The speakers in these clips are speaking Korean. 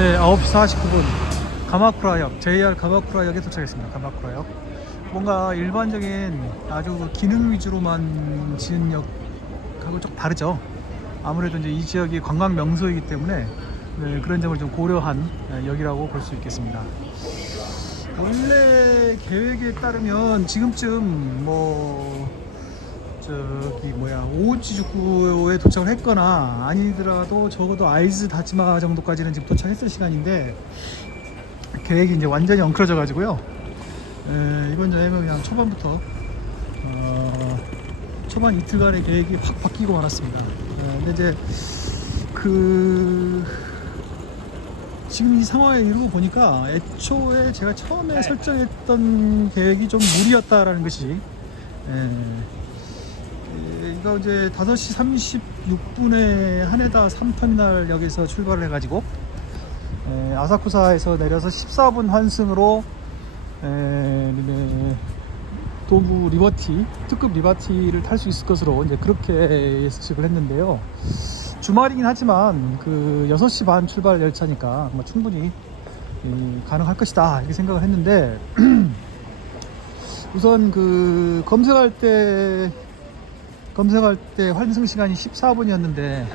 네, 9시 49분 가마쿠라역, JR 가마쿠라역에 도착했습니다. 가마쿠라역. 뭔가 일반적인 아주 기능 위주로만 지은 역하고 좀 다르죠. 아무래도 이제 이 지역이 관광 명소이기 때문에 네, 그런 점을 좀 고려한 역이라고 볼 수 있겠습니다. 원래 계획에 따르면 지금쯤 오우치주쿠에 도착을 했거나 아니더라도 적어도 아이즈 다치마 정도까지는 지금 도착했을 시간인데 계획이 이제 완전히 엉클어져 가지고요. 이번 여행은 그냥 초반부터 초반 이틀간의 계획이 확 바뀌고 말았습니다. 근데 이제 지금 이 상황에 이르고 보니까 애초에 제가 처음에 설정했던 계획이 좀 무리였다라는 것이 이거 이제 5시 36분에 하네다 3터미널 역에서 출발을 해가지고 아사쿠사에서 내려서 14분 환승으로 도부 리버티, 특급 리버티를 탈 수 있을 것으로 이제 그렇게 예측을 했는데요. 주말이긴 하지만 그 6시 반 출발 열차니까 뭐 충분히 가능할 것이다 이렇게 생각을 했는데 우선 그 검색할 때 환승 시간이 14분이었는데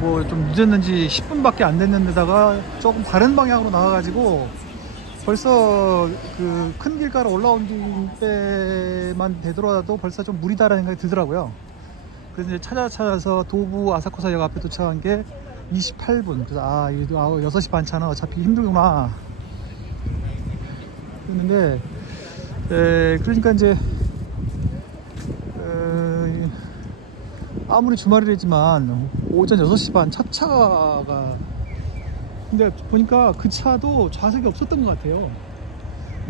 뭐 좀 늦었는지 10분밖에 안 됐는데다가 조금 다른 방향으로 나와가지고 벌써 그 큰 길가로 올라온 때만 되더라도 벌써 좀 무리다라는 생각이 들더라고요. 그래서 이제 찾아서 도부 아사쿠사역 앞에 도착한 게 28분. 그래서 이거 6시 반 차는 어차피 힘들구나. 그랬는데 그러니까 이제 아무리 주말이라지만 오전 6시 반 첫 차가 근데 보니까 그 차도 좌석이 없었던 것 같아요.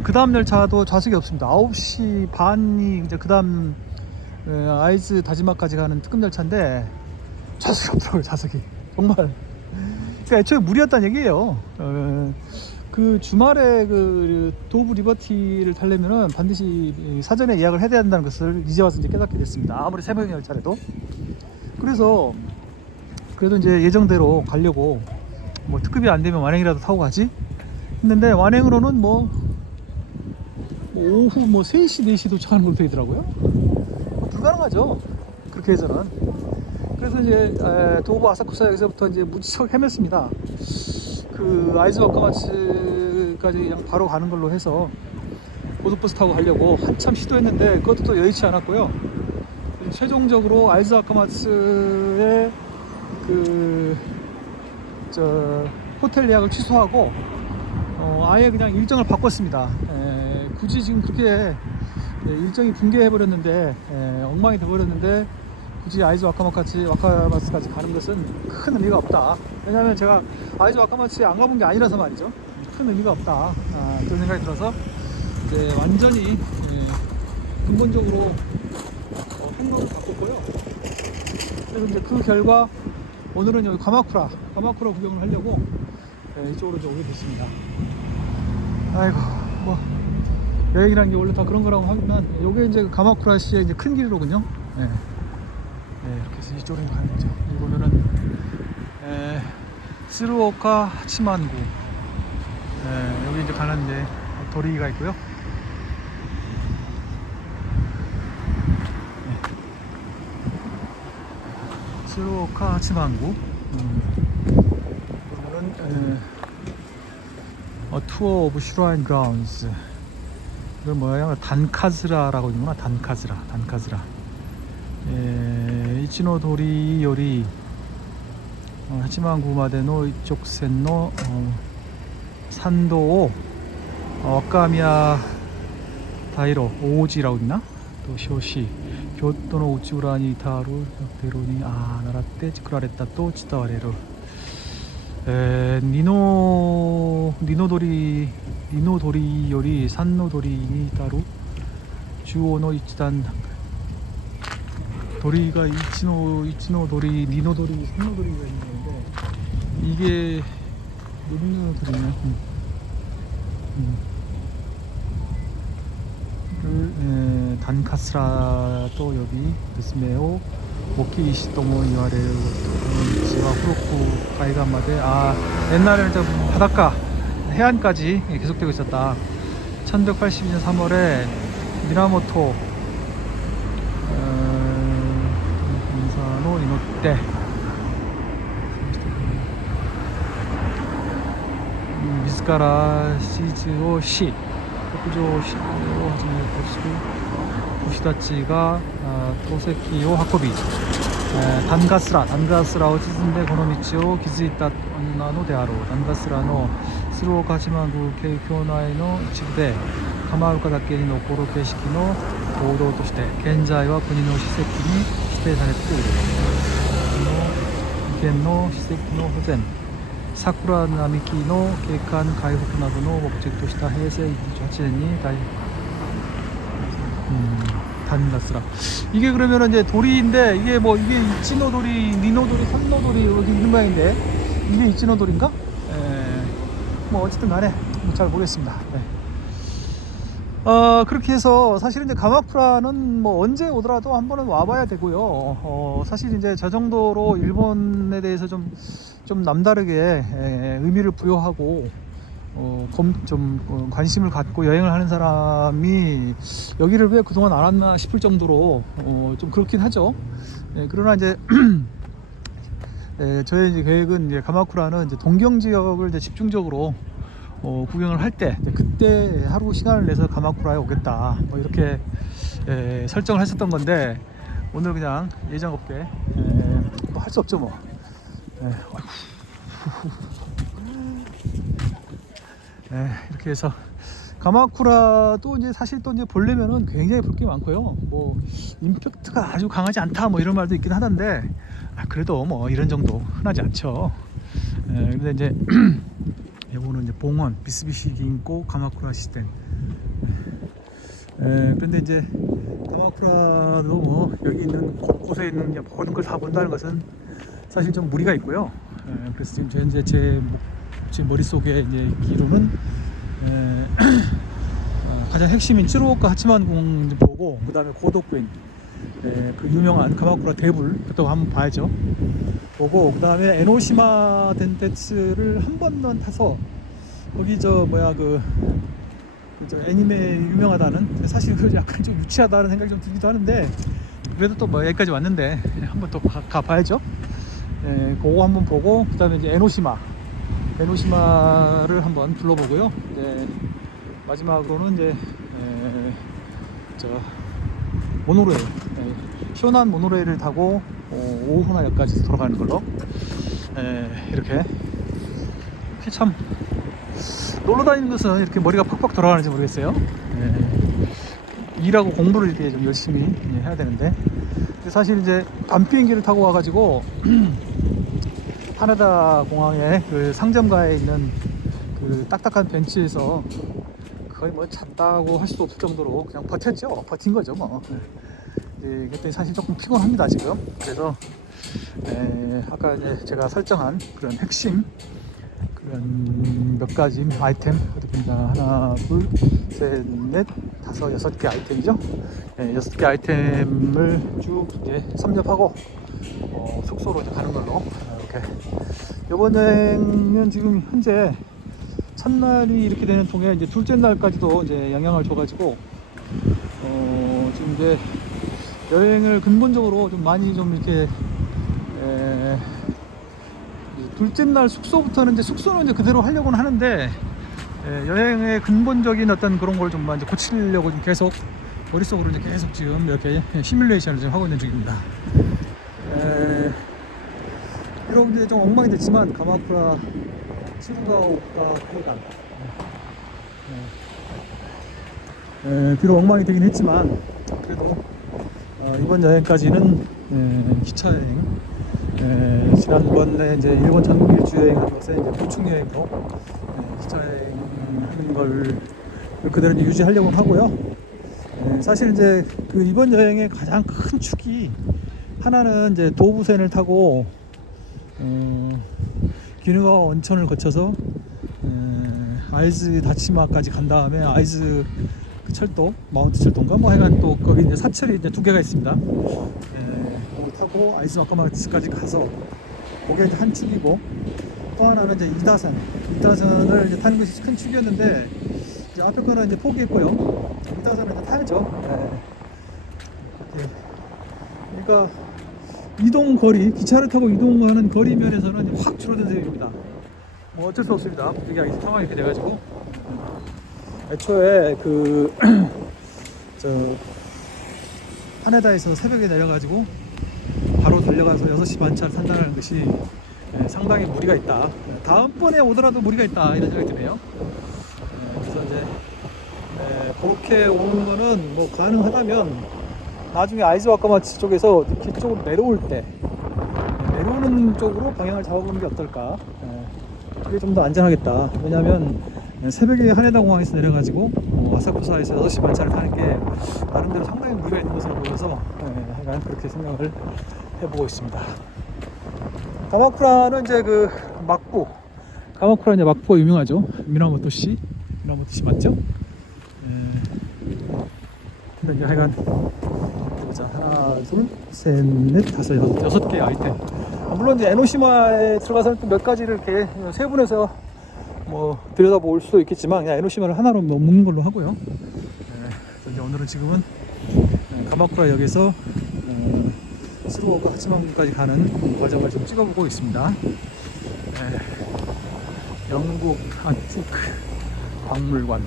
그 다음 열차도 좌석이 없습니다. 9시 반이 이제 그 다음 아이즈 다지마까지 가는 특급 열차인데 좌석이 없더라고요. 좌석이 정말 그러니까 애초에 무리였다는 얘기예요. 그 주말에 그 도브 리버티를 타려면은 반드시 사전에 예약을 해야 된다는 것을 이제 와서 이제 깨닫게 됐습니다. 아무리 새벽 열차라도. 그래서 그래도 이제 예정대로 가려고 뭐 특급이 안 되면 완행이라도 타고 가지 했는데 완행으로는 뭐 오후 3시 4시 도착하는 걸로 되어 있더라고요. 불가능하죠. 그렇게 해서는. 그래서 이제 도부 아사쿠사역에서부터 이제 무지성 헤맸습니다. 그 아이즈 와카마츠까지 그냥 바로 가는 걸로 해서 고속버스 타고 가려고 한참 시도했는데 그것도 또 여의치 않았고요. 최종적으로 아이즈 와카마츠의 호텔 예약을 취소하고 아예 그냥 일정을 바꿨습니다. 굳이 지금 그렇게 일정이 붕괴해버렸는데 엉망이 돼버렸는데 굳이 아이즈 와카마츠까지 가는 것은 큰 의미가 없다. 왜냐하면 제가 아이즈 와카마츠에 안 가본 게 아니라서 말이죠. 큰 의미가 없다. 그런 생각이 들어서 이제 완전히 근본적으로 행동을 바꿨고요. 그래서 이제 그 결과 오늘은 여기 가마쿠라 구경을 하려고 이쪽으로 이제 오게 됐습니다. 아이고 뭐 여행이라는 게 원래 다 그런 거라고 하면 요게 이제 가마쿠라 시의 이제 큰 길로군요. 이렇게 해서 이쪽으로 가는 거죠. 여기 보면은 스루오카 하치만구 여기 이제 가는데 도리가 있고요. 스루오카 하치만구 보면은 투어 오브 슈라인 그라운즈 이건 뭐야? 단카즈라라고 있구나. 단카즈라 이치노 도리 요리 하치만구 마데노 이쪽센노 산도 와카미야 다이로 오지라고 있나? 또 쇼시 교토노 우치우라니 타루 베로니 나라떼 치쿠라레타 또 치타와레루 니노도리 요리 산노도리 니 따루 주오노 이치단 도리가 이치노 도리 니노도리 산노도리가 있는 건데 이게 니노도리네. 단카스라 또 여기 데스메오 오키 이시토모 이와레르 지와 후로쿠 가이간마데. 옛날에는 좀 바닷가 해안까지 계속되고 있었다. 1182년 3월에 미나모토 인사노 이노떼 미즈카라 시즈오 시北上しを始めとする牛たちが投石を運び、ダンガスラを進んでこの道を築いた女のであろう。ダンガスラの鶴岡島宮家境内の一部で鎌岡だけに残る形式の行動として現在は国の史跡に指定されている。この県の史跡の保全、桜並木の景観回復などの目的とした平成28年に단가스라. 이게 그러면은 이제 돌이인데 이게 뭐 이게 이치노돌이, 니노돌이, 삼노돌이 이렇게 있는 모양인데 이게 이치노돌인가? 뭐 어쨌든 간에 잘 모르겠습니다. 네. 그렇게 해서 사실 이제 가마쿠라는 뭐 언제 오더라도 한 번은 와봐야 되고요. 사실 이제 저 정도로 일본에 대해서 좀 남다르게 의미를 부여하고 좀 관심을 갖고 여행을 하는 사람이 여기를 왜 그동안 안 왔나 싶을 정도로 좀 그렇긴 하죠. 그러나 이제 저의 이제 계획은 이제 가마쿠라는 이제 동경 지역을 이제 집중적으로 구경을 할 때 그때 하루 시간을 내서 가마쿠라에 오겠다 뭐 이렇게 설정을 했었던 건데 오늘 그냥 예정 없게 뭐 할 수 없죠 뭐. 이렇게 해서 가마쿠라도 이제 사실 또 이제 보려면은 굉장히 볼 게 많고요. 뭐 임팩트가 아주 강하지 않다 뭐 이런 말도 있긴 하던데 그래도 뭐 이런 정도 흔하지 않죠. 근데 이제 요거는 이제 봉원 미쓰비시 긴코 가마쿠라 시스템. 그런데 이제 가마쿠라도 뭐 여기 있는 곳곳에 있는 모든 걸 다 본다는 것은 사실 좀 무리가 있고요. 그래서 지금 현재 제 머릿속에 이제 기로는 가장 핵심인 쯔루오카 하치만궁 보고 그 다음에 고도쿠인 그 유명한 가마쿠라 대불부터 한번 봐야죠. 보고 그 다음에 에노시마 덴테츠를 한 번만 타서 거기 저 애니메 유명하다는 사실 그 약간 좀 유치하다는 생각이 좀 들기도 하는데 그래도 또 뭐 여기까지 왔는데 한번 또 가봐야죠. 그거 한번 보고 그 다음에 이제 에노시마를 한번 둘러보고요. 마지막으로는 이제 모노레일, 시원한 모노레일을 타고 오후나역까지 돌아가는 걸로 이렇게 참 놀러 다니는 것은 이렇게 머리가 팍팍 돌아가는지 모르겠어요. 일하고 공부를 이렇게 좀 열심히 해야 되는데 사실 이제 밤 비행기를 타고 와가지고 하나다 공항에 그 상점가에 있는 그 딱딱한 벤치에서 거의 뭐 잤다고 할 수도 없을 정도로 그냥 버틴 거죠 뭐. 그때 사실 조금 피곤합니다 지금. 그래서 아까 이제 제가 설정한 그런 핵심 그런 몇 가지 아이템 어디 보니까 하나 둘 셋 넷 다섯 여섯 개 아이템이죠. 6개 아이템을 쭉 이제 섭렵하고 숙소로 이제 가는 걸로 이렇게. 이번 여행은 지금 현재 첫날이 이렇게 되는 통에 이제 둘째 날까지도 이제 영향을 줘가지고 지금 이제 여행을 근본적으로 좀 많이 좀 이렇게 둘째 날 숙소부터는 이제 숙소는 이제 그대로 하려고는 하는데 여행의 근본적인 어떤 그런 걸 좀 이제 고치려고 좀 계속 머릿속으로 이제 계속 지금 이렇게 시뮬레이션을 지금 하고 있는 중입니다. 이렇게 좀 엉망이 됐지만 가마쿠라 츠루가오카 회관 비록 엉망이 되긴 했지만 그래도 이번 여행까지는 기차 여행 지난번에 이제 일본 전국 일주 여행한 것에 이제 보충 여행으로 기차 여행하는 걸 그대로 이제 유지하려고 하고요. 사실 이제 그 이번 여행의 가장 큰 축이 하나는 이제 도부센을 타고 기누가와 온천을 거쳐서 아이즈 다치마까지 간 다음에 아이즈 철도 마운트 철도인가 뭐 하여간 또 거기 이제 사철이 이제 두 개가 있습니다. 거기 타고 놓고 아이스 와카마츠까지 가서 그게 이제 한 축이고, 또 하나는 이제 2다선. 2다선을 이제 타는 것이 큰 축이었는데 이제 앞에 거는 이제 포기했고요. 2다선을 이제 타야죠. 네. 이렇게. 그러니까 이동 거리, 기차를 타고 이동하는 거리 면에서는 확 줄어든 셈입니다. 뭐 어쩔 수 없습니다. 이게 상황이 이렇게 돼가지고. 애초에 저 하네다에서 새벽에 내려가지고 바로 달려가서 6시 반차를 탄다는 것이 상당히 무리가 있다. 다음번에 오더라도 무리가 있다, 이런 생각이 드네요. 그래서 이제 그렇게 오는 거는 뭐 가능하다면 나중에 아이즈 와카마치 쪽에서 뒤쪽으로 내려올 때 내려오는 쪽으로 방향을 잡아보는 게 어떨까. 그게 좀 더 안전하겠다. 왜냐하면 새벽에 하네다 공항에서 내려가지고 아사쿠사에서 6시 반차를 타는 게 나름대로 상당히 무리가 있는 것으로 보여서 약간 그렇게 생각을 해보고 있습니다. 가마쿠라는 이제 가마쿠라 이제 막부가 유명하죠. 미나모토시 맞죠? 근데 이제 하여간 보자, 하나, 둘, 셋, 넷, 다섯, 여섯 개의 아이템. 물론 이제 에노시마에 들어가서는 또 몇 가지를 이렇게 세분해서 뭐 들여다볼 수도 있겠지만 그냥 에노시마를 하나로 묶는 걸로 하고요. 이제 오늘은 지금은 가마쿠라 역에서 스루오카 하치만구까지 가는 과정을 좀 찍어보고 있습니다. 영국 안티크 박물관.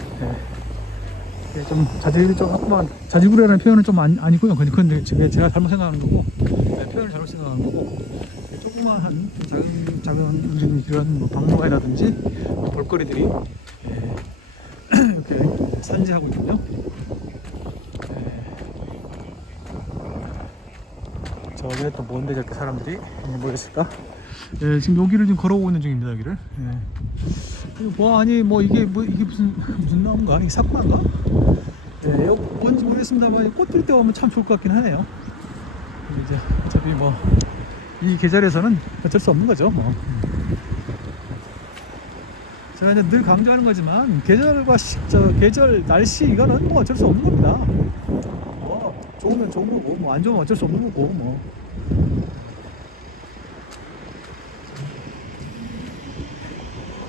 좀 자질이 좀 하구만. 자질구레라는 표현은 좀 아니고요. 그건 제가 잘못 생각하는 거고, 표현을 잘못 생각하는 거고, 조그마한 작은 그런 뭐 박물관이라든지 볼거리들이 이렇게 산지하고 있군요. 저기는 또 뭔데 저렇게 사람들이 모였을까? 지금 여기를 지금 걸어오고 있는 중입니다. 여기를. 이게 무슨 나무인가? 이게 사쿠라인가? 뭔지 모르겠습니다만 꽃 필 때 오면 참 좋을 것 같긴 하네요. 이제 어차피 뭐 이 계절에서는 어쩔 수 없는 거죠. 뭐. 제가 이제 늘 강조하는 거지만 계절 날씨 이거는 뭐 어쩔 수 없는 겁니다. 뭐 좋으면 좋은 거고 뭐 안 좋으면 어쩔 수 없는 거고 뭐.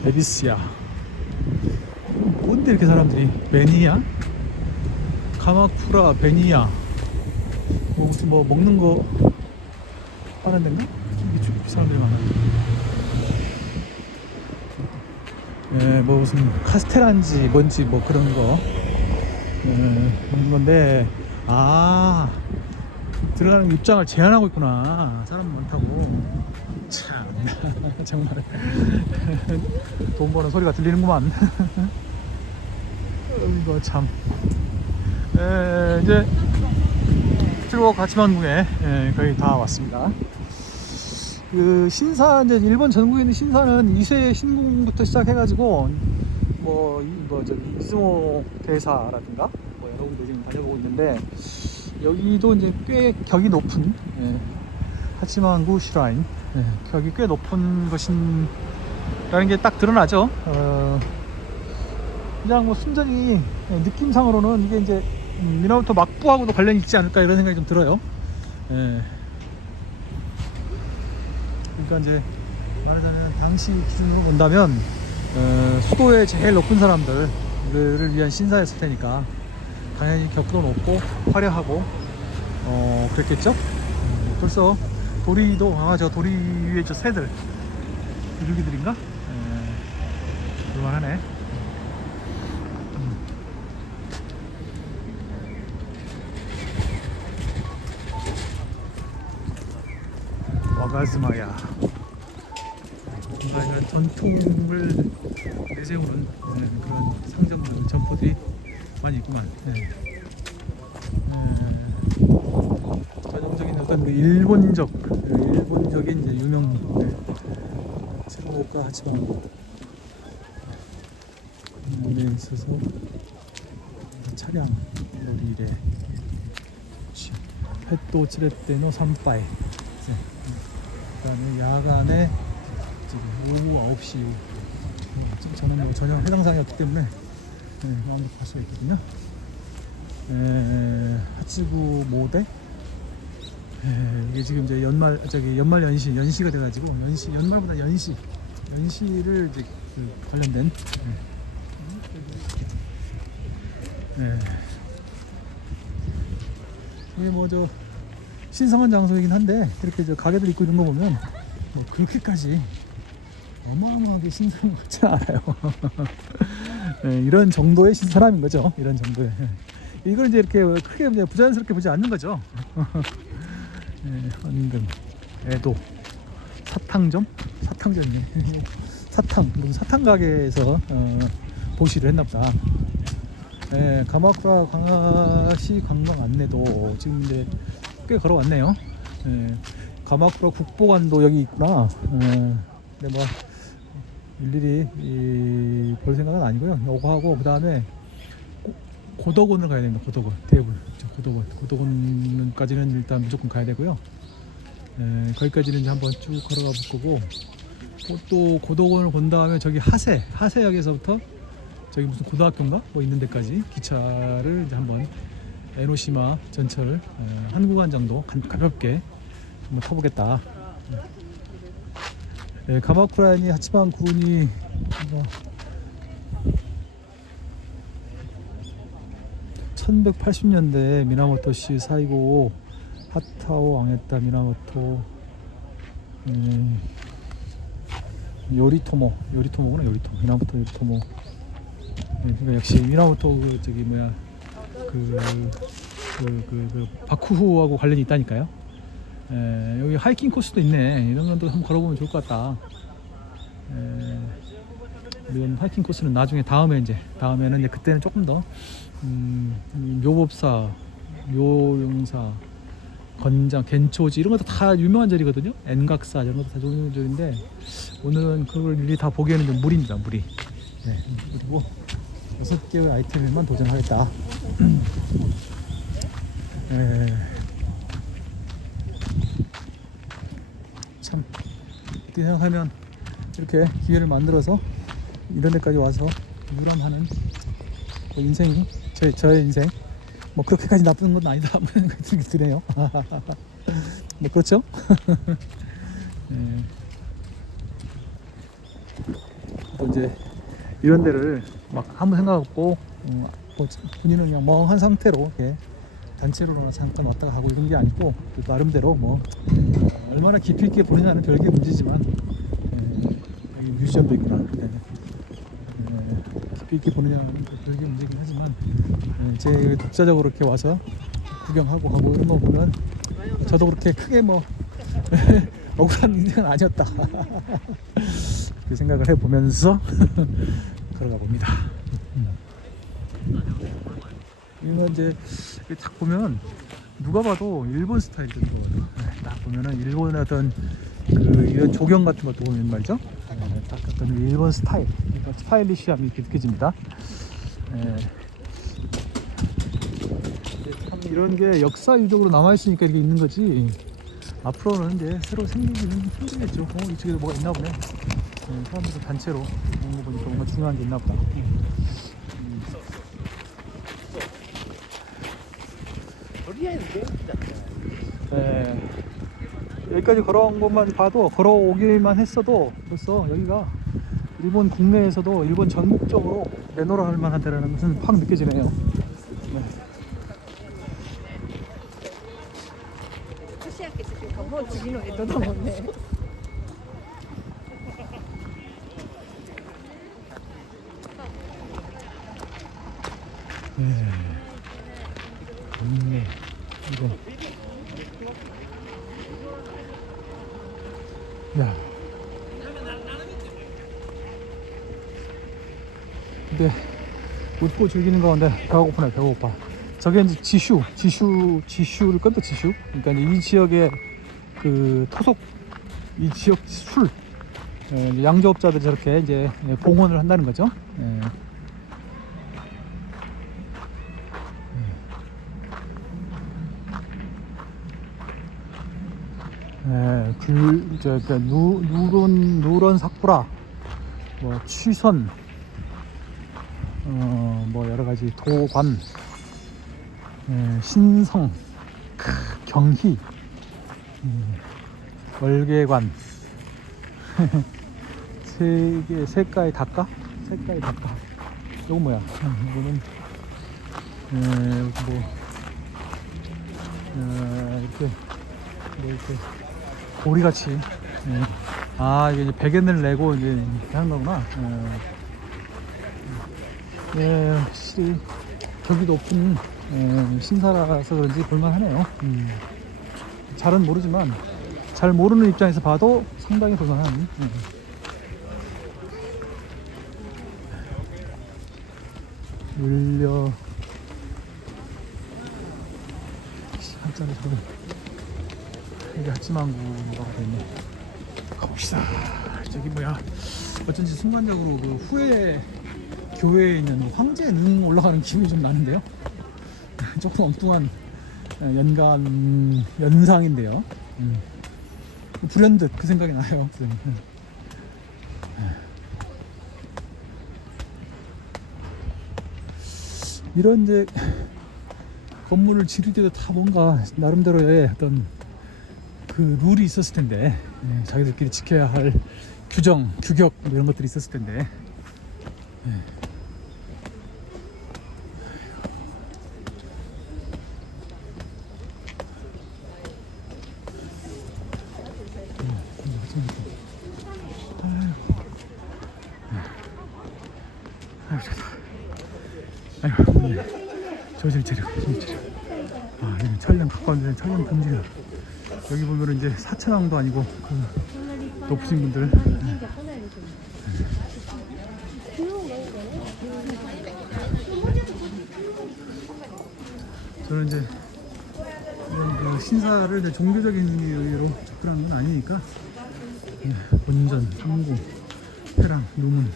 에비스야. 뭔데 이렇게 사람들이 베니야? 가마쿠라 베니야. 무슨 뭐 먹는 거 하는 데인가? 이게 사람들이 많아요. 뭐 무슨 카스테란지 뭔지 뭐 그런 거 먹는 건데, 들어가는 입장을 제한하고 있구나. 사람 많다고. 참 정말 돈 버는 소리가 들리는구만. 이거 참. 이제 출국 가치만궁에 거의 다 왔습니다. 신사, 이제 일본 전국에 있는 신사는 2세 신궁부터 시작해가지고 이즈모 대사라든가 뭐 여러 군데 지금 다녀보고 있는데, 여기도 이제 꽤 격이 높은 하치만구 슈라인, 격이 꽤 높은 것이라는 게 딱 드러나죠. 그냥 뭐 순전히 느낌상으로는 이게 이제 미나모토 막부하고도 관련이 있지 않을까 이런 생각이 좀 들어요. 그러니까 이제 말하자면 당시 기준으로 본다면 수도의 제일 높은 사람들을 위한 신사였을 테니까 당연히 격도 높고 화려하고 그랬겠죠. 벌써 도리도 저 도리 위에 저 새들 비둘기들인가? 그럴만하네. 와가즈마야. 뭔가 이런 전통을 내세우는 그런 상징들, 점포들이 많이 있구만. 전형적인 어떤 일본적인 이제 유명 스루오카 하치만구 에 있어서 차량 놀이래 햇도 츠레떼노 산바이. 그다음에 야간에 오후 9시 이후, 저는 뭐 전혀 해당사항이었기 때문에 아무것도 볼 수가 있거든요. 하치구 모데 이게 지금 이제 연말 연시가 돼가지고 연말보다 연시를 이제 그 관련된 이게 뭐 저 신성한 장소이긴 한데 이렇게 저 가게들 있고 이런 거 보면 뭐 그렇게까지 어마어마하게 신선한 것 같지 않아요. 이런 정도의 신선함인 거죠. 이런 정도의. 이걸 이제 이렇게 크게 이제 부자연스럽게 보지 않는 거죠. 헌금, 애도, 사탕점이네. 무슨 사탕 가게에서 보시를 했나보다. 가마쿠라 광화시 관광 안내도 지금 이제 꽤 걸어왔네요. 가마쿠라 국보관도 여기 있구나. 근데 뭐 일일이 볼 생각은 아니고요. 요거 하고 그 다음에 고덕원을 가야 됩니다. 고덕원, 테이블, 고덕원까지는 일단 무조건 가야 되고요. 거기까지는 이제 한번 쭉 걸어가 볼 거고, 또 고덕원을 본 다음에 저기 하세역에서부터 저기 무슨 고등학교인가 뭐 있는 데까지 기차를 이제 한번 에노시마 전철 한 구간 정도 가볍게 한번 타보겠다. 가마쿠라니 하치만 군이 뭐 1180년대 미나모토시 사이고 하타오 왕했다 미나모토 요리토모구나. 미나모토 요리토모. 그러니까 역시 미나모토 그 바쿠후하고 관련이 있다니까요. 여기 하이킹 코스도 있네. 이런 것도 한번 걸어보면 좋을 것 같다. 이런 하이킹 코스는 나중에 다음에는 이제 그때는 조금 더 묘법사, 묘용사, 건장, 겐초지 이런 것도 다 유명한 자리거든요. 엔각사 이런 것도 다 좋은 자리인데 오늘은 그걸 일일이 다 보기에는 좀 무리입니다. 무리. 그리고 6개의 아이템만 도전하겠다. 참 어떻게 생각하면 이렇게 기회를 만들어서 이런 데까지 와서 유람하는 그 인생이 저의 인생 뭐 그렇게까지 나쁜 건 아니다 하는 생각이 드네요. 뭐 그렇죠? 또 이제 이런 데를 막 아무 생각 없고 본인은 그냥 멍한 상태로 이렇게 단체로나 잠깐 왔다가 가고 이런 게 아니고 나름대로 뭐 얼마나 깊이 있게 보느냐는 별개 문제지만 여기 뮤지엄도 있구나. 깊이 있게 보느냐는 별개 문제긴 하지만 제 독자적으로 이렇게 와서 구경하고 가고 이런 거 보면 저도 그렇게 크게 뭐 억울한 인생은 아니었다. 그 생각을 해보면서 걸어가 봅니다. 이거 이제 딱 보면 누가 봐도 일본 스타일이거든요. 딱 보면은 일본의 어떤 이런 조경 같은 것도 보면 말이죠. 딱 어떤 일본 스타일, 스타일리시함이 이렇게 느껴집니다. 참 이런 게 역사 유적으로 남아 있으니까 이렇게 있는 거지. 앞으로는 이제 새로 생기기는 힘들겠죠. 이쪽에도 뭐가 있나 보네. 사람들이 단체로 오는 거 보니까 뭔가 중요한 게 있나 보다. 여기까지 걸어온 것만 봐도 걸어오기만 했어도 벌써 여기가 일본 국내에서도 일본 전국적으로 내놓으라 할 만한 데라는 것은 확 느껴지네요. 이거. 야. 근데 웃고 즐기는 가운데 배가 고프네. 배가 고파. 저게 이제 지슈를 껐다. 지슈. 그러니까 이 지역의 그 토속 이 지역 술 양조업자들이 저렇게 이제 봉헌을 한다는 거죠. 누런 사쿠라, 뭐 취선, 뭐 여러 가지 도관, 신성, 경희, 월계관. 색깔 닭가? 색깔 닭가. 이건 뭐야? 이거는 이렇게 고리같이. 아, 이게 이제 백엔을 내고 이제 이렇게 하는 거구나. 확실히 격이 높은 신사라서 그런지 볼만하네요. 잘은 모르지만 잘 모르는 입장에서 봐도 상당히 볼만한. 물려 한자리 저기 여기 하치만구라고 되어있네. 가봅시다. 저기 뭐야, 어쩐지 순간적으로 그 후에 교회에 있는 황제 능 올라가는 기분이 좀 나는데요. 조금 엉뚱한 연상인데요. 불현듯 그 생각이 나요. 이런 이제 건물을 지을 때도 다 뭔가 나름대로의 어떤 그 룰이 있었을 텐데, 자기들끼리 지켜야 할 규정, 규격 이런 것들이 있었을 텐데. 아이고, 저질 체력. 아, 여기 촬영 가까운 데는 촬영 금지야. 여기 보면은 이제 사천왕도 아니고 그 높으신 분들. 저는 이제 이런 그 신사를 이제 종교적인 의미로 접근하는 건 아니니까. 본전, 상궁, 회랑, 누문.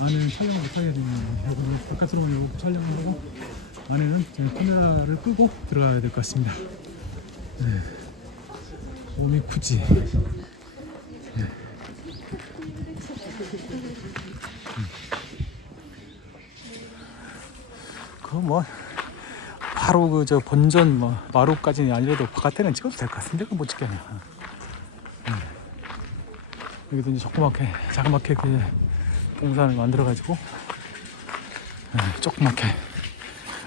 안에는 촬영을 못하게 되는 거예요. 바깥으로는 촬영을 하고 안에는 카메라를 끄고 들어가야 될 것 같습니다. 오미쿠지. 그거 뭐 바로 그 저 본전 뭐 마루까지는 아니라도 바깥에는 찍어도 될 것 같은데 그거 못 찍겠네. 여기도 이제 자그맣게 그 동산을 만들어 가지고 조그맣게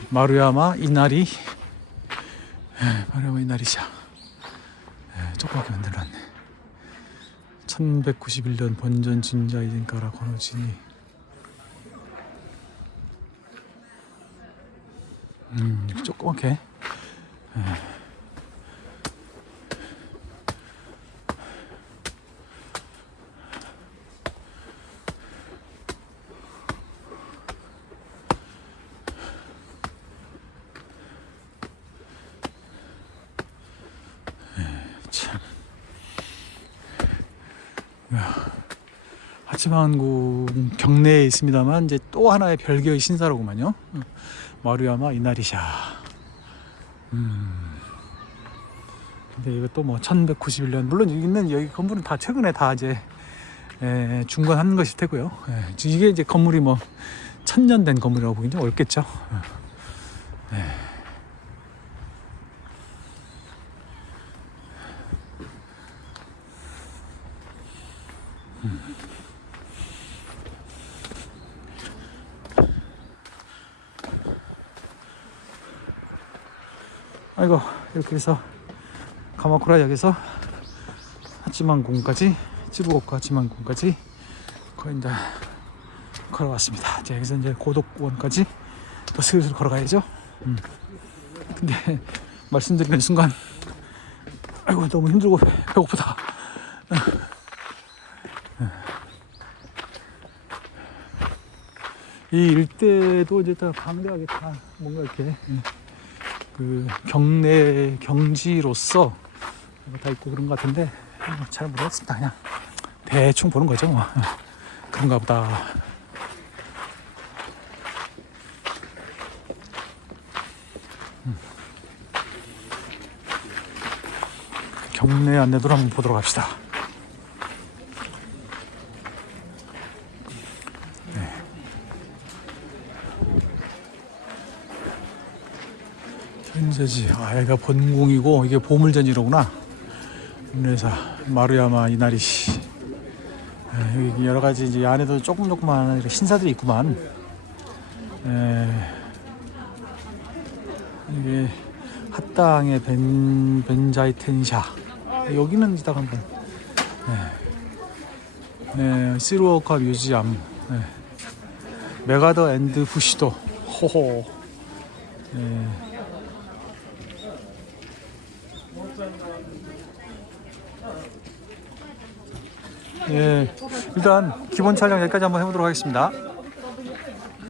마루야마 이나리, 마루야마 이나리샤 조그맣게 만들어놨네. 1191년 본전 진자 이진가라 권오진이. 조그맣게. 참. 하치만구 경내에 있습니다만 이제 또 하나의 별개의 신사로구만요. 마루야마 이나리샤. 근데 이것도 뭐 1191년, 물론 있는 여기 건물은 다 최근에 다 이제 중건한 것일 테고요. 이게 이제 건물이 뭐 1000년 된 건물이라고 보기 좀 어렵겠죠. 아이고, 이렇게 해서 가마쿠라역에서 하치만궁까지, 찌부오카 하치만궁까지 거의 이제 걸어왔습니다. 이제 여기서 이제 고독원까지 또 슬슬 걸어가야죠. 근데 말씀드리는 순간 아이고 너무 힘들고 배고프다. 이 일대도 이제 다 방대하게 다 뭔가 이렇게 그 경내 경지로서 다 있고 그런 것 같은데 잘 모르겠습니다. 그냥 대충 보는 거죠 뭐. 그런가 보다. 경내 안내도를 한번 보도록 합시다. 신세지. 아, 여기가 본궁이고 이게 보물전이로구나. 그래서 마루야마 이나리시. 여기 여러 가지 이제 안에도 조그만한 신사들이 있구만. 이게 핫당의 벤자이텐샤. 여기는 이따가 한번. 시루오카 뮤지엄. 메가더 앤드 부시도. 호호. 일단 기본 촬영 여기까지 한번 해보도록 하겠습니다.